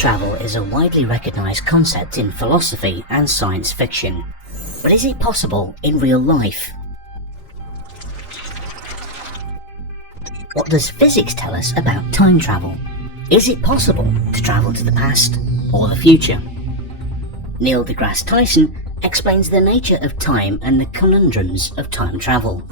travel is a widely recognized concept in philosophy and science fiction. But is it possible in real life? What does physics tell us about time travel? Is it possible to travel to the past or the future? Neil deGrasse Tyson explains the nature of time and the conundrums of time travel.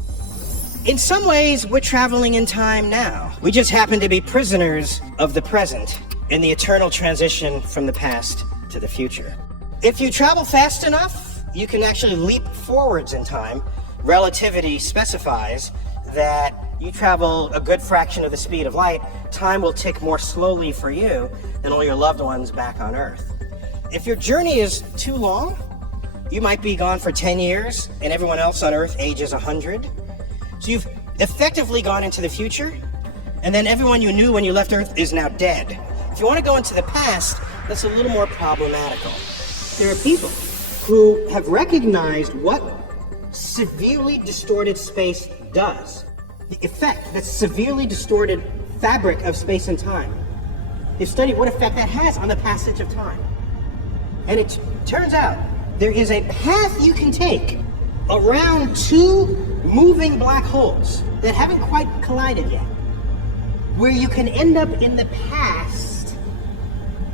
In some ways, we're traveling in time now. We just happen to be prisoners of the present in the eternal transition from the past to the future. If you travel fast enough, you can actually leap forwards in time. Relativity specifies that you travel a good fraction of the speed of light. Time will tick more slowly for you than all your loved ones back on Earth. If your journey is too long, you might be gone for 10 years and everyone else on Earth ages 100. So you've effectively gone into the future, and then everyone you knew when you left Earth is now dead. If you want to go into the past, that's a little more problematical. There are people who have recognized what severely distorted space does. The effect, that severely distorted fabric of space and time. They've studied what effect that has on the passage of time. And it turns out there is a path you can take around two moving black holes that haven't quite collided yet, where you can end up in the past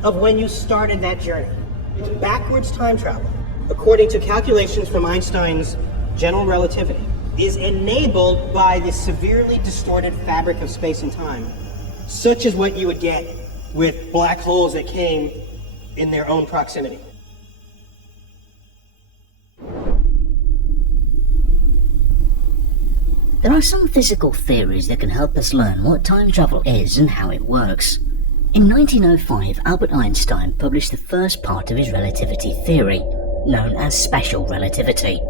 of when you started that journey. It's backwards time travel, according to calculations from Einstein's general relativity, is enabled by the severely distorted fabric of space and time, such as what you would get with black holes that came in their own proximity. There are some physical theories that can help us learn what time travel is and how it works. In 1905, Albert Einstein published the first part of his relativity theory, known as special relativity.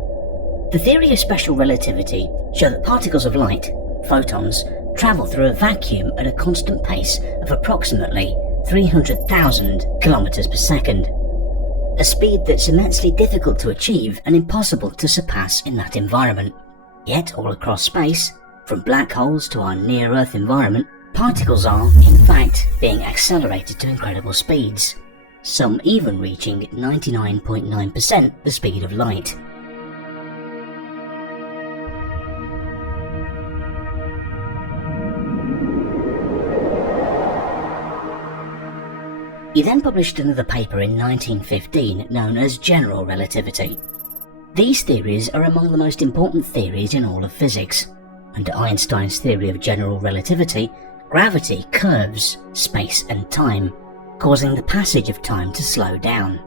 The theory of special relativity showed that particles of light, photons, travel through a vacuum at a constant pace of approximately 300,000 kilometers per second, a speed that's immensely difficult to achieve and impossible to surpass in that environment. Yet all across space, from black holes to our near-Earth environment, particles are, in fact, being accelerated to incredible speeds, some even reaching 99.9% the speed of light. He then published another paper in 1915 known as general relativity. These theories are among the most important theories in all of physics. Under Einstein's theory of general relativity, gravity curves space and time, causing the passage of time to slow down.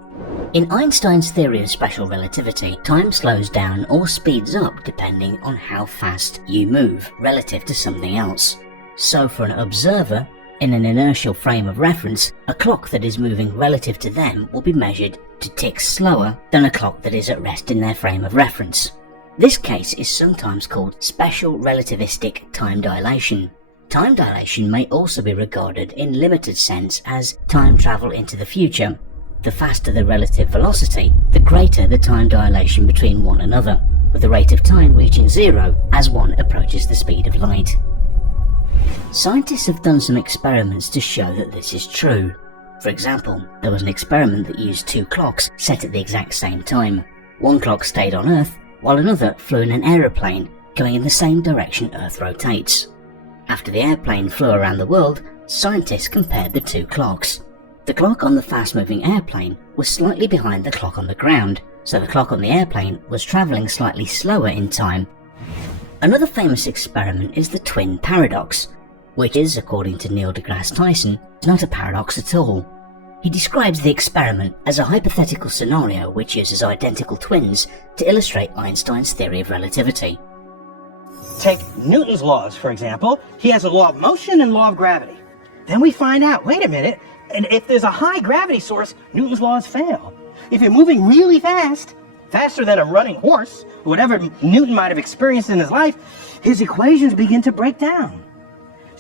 In Einstein's theory of special relativity, time slows down or speeds up depending on how fast you move relative to something else. So for an observer, in an inertial frame of reference, a clock that is moving relative to them will be measured to tick slower than a clock that is at rest in their frame of reference. This case is sometimes called special relativistic time dilation. Time dilation may also be regarded in limited sense as time travel into the future. The faster the relative velocity, the greater the time dilation between one another, with the rate of time reaching zero as one approaches the speed of light. Scientists have done some experiments to show that this is true. For example, there was an experiment that used two clocks set at the exact same time. One clock stayed on Earth, while another flew in an aeroplane going in the same direction Earth rotates. After the airplane flew around the world, scientists compared the two clocks. The clock on the fast-moving airplane was slightly behind the clock on the ground, so the clock on the airplane was travelling slightly slower in time. Another famous experiment is the twin paradox, which is, according to Neil deGrasse Tyson, not a paradox at all. He describes the experiment as a hypothetical scenario which uses identical twins to illustrate Einstein's theory of relativity. Take Newton's laws, for example. He has a law of motion and law of gravity. Then we find out, wait a minute, and if there's a high gravity source, Newton's laws fail. If you're moving really fast, faster than a running horse, or whatever Newton might have experienced in his life, his equations begin to break down.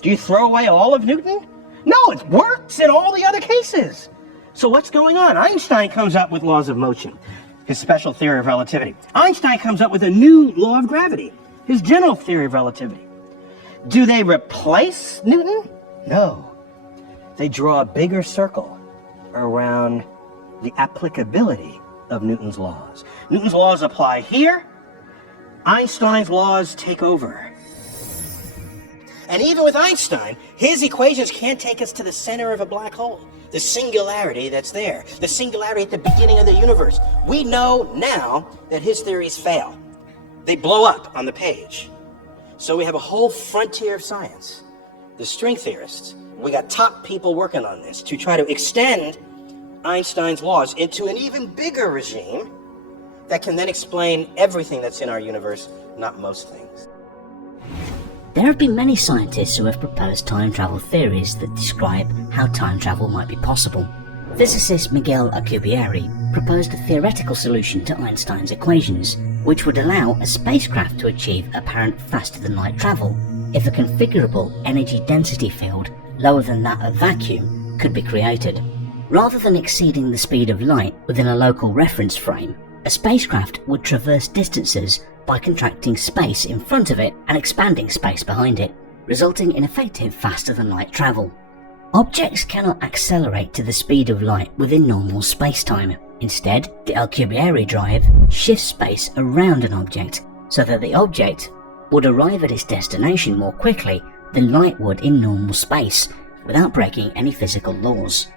Do you throw away all of Newton? No, it works in all the other cases. So what's going on? Einstein comes up with laws of motion, his special theory of relativity. Einstein comes up with a new law of gravity, his general theory of relativity. Do they replace Newton? No. They draw a bigger circle around the applicability of Newton's laws. Newton's laws apply here. Einstein's laws take over. And even with Einstein, his equations can't take us to the center of a black hole. The singularity that's there. The singularity at the beginning of the universe. We know now that his theories fail. They blow up on the page. So we have a whole frontier of science. The string theorists. We got top people working on this to try to extend Einstein's laws into an even bigger regime that can then explain everything that's in our universe, not most things. There have been many scientists who have proposed time travel theories that describe how time travel might be possible. Physicist Miguel Alcubierre proposed a theoretical solution to Einstein's equations, which would allow a spacecraft to achieve apparent faster-than-light travel if a configurable energy density field lower than that of vacuum could be created. Rather than exceeding the speed of light within a local reference frame, a spacecraft would traverse distances by contracting space in front of it and expanding space behind it, resulting in effective faster-than-light travel. Objects cannot accelerate to the speed of light within normal space-time. Instead, the Alcubierre drive shifts space around an object so that the object would arrive at its destination more quickly than light would in normal space, without breaking any physical laws.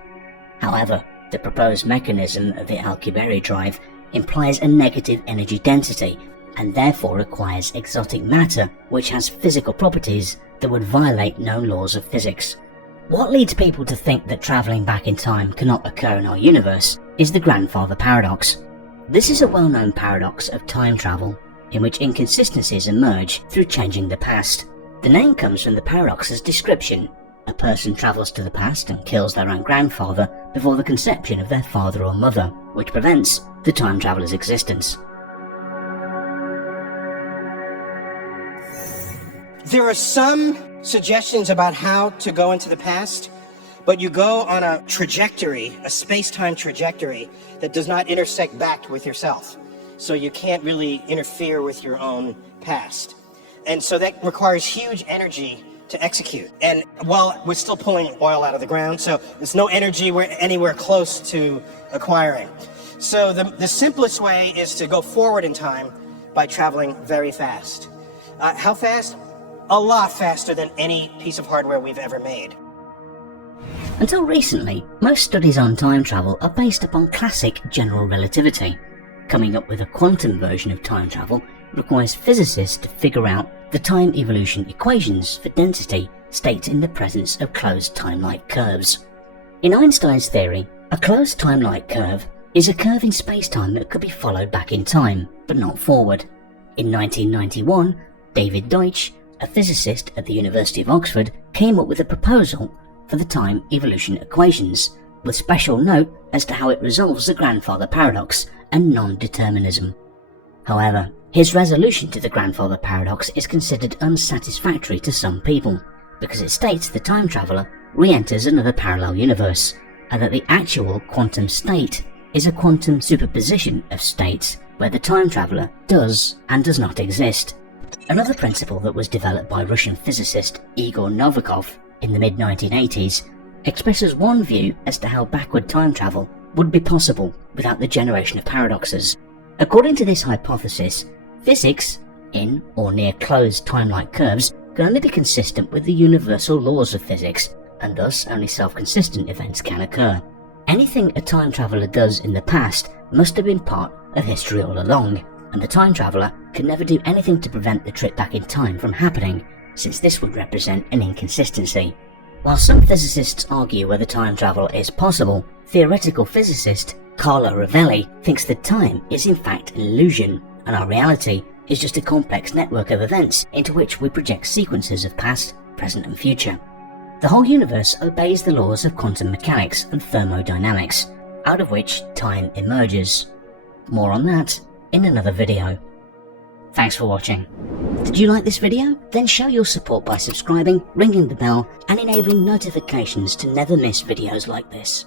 However, the proposed mechanism of the Alcubierre drive implies a negative energy density, and therefore requires exotic matter which has physical properties that would violate known laws of physics. What leads people to think that travelling back in time cannot occur in our universe is the grandfather paradox. This is a well-known paradox of time travel, in which inconsistencies emerge through changing the past. The name comes from the paradox's description. A person travels to the past and kills their own grandfather before the conception of their father or mother, which prevents the time traveller's existence. There are some suggestions about how to go into the past, but you go on a trajectory, a space-time trajectory that does not intersect back with yourself. So you can't really interfere with your own past. And so that requires huge energy to execute. And while we're still pulling oil out of the ground, so there's no energy we're anywhere close to acquiring. So the simplest way is to go forward in time by traveling very fast. How fast? A lot faster than any piece of hardware we've ever made. Until recently, most studies on time travel are based upon classic general relativity. Coming up with a quantum version of time travel requires physicists to figure out the time evolution equations for density state in the presence of closed time-like curves. In Einstein's theory, a closed time-like curve is a curve in space-time that could be followed back in time, but not forward. In 1991, David Deutsch, a physicist at the University of Oxford, came up with a proposal for the time evolution equations, with special note as to how it resolves the grandfather paradox and non-determinism. However, his resolution to the grandfather paradox is considered unsatisfactory to some people, because it states the time traveller re-enters another parallel universe, and that the actual quantum state is a quantum superposition of states where the time traveller does and does not exist. Another principle that was developed by Russian physicist Igor Novikov in the mid-1980s expresses one view as to how backward time travel would be possible without the generation of paradoxes. According to this hypothesis, physics, in or near closed time-like curves, can only be consistent with the universal laws of physics, and thus only self-consistent events can occur. Anything a time traveller does in the past must have been part of history all along, and the time traveller can never do anything to prevent the trip back in time from happening, since this would represent an inconsistency. While some physicists argue whether time travel is possible, theoretical physicist Carlo Rovelli thinks that time is in fact an illusion, and our reality is just a complex network of events into which we project sequences of past, present and future. The whole universe obeys the laws of quantum mechanics and thermodynamics, out of which time emerges. More on that in another video. Thanks for watching. Did you like this video? Then show your support by subscribing, ringing the bell and enabling notifications to never miss videos like this.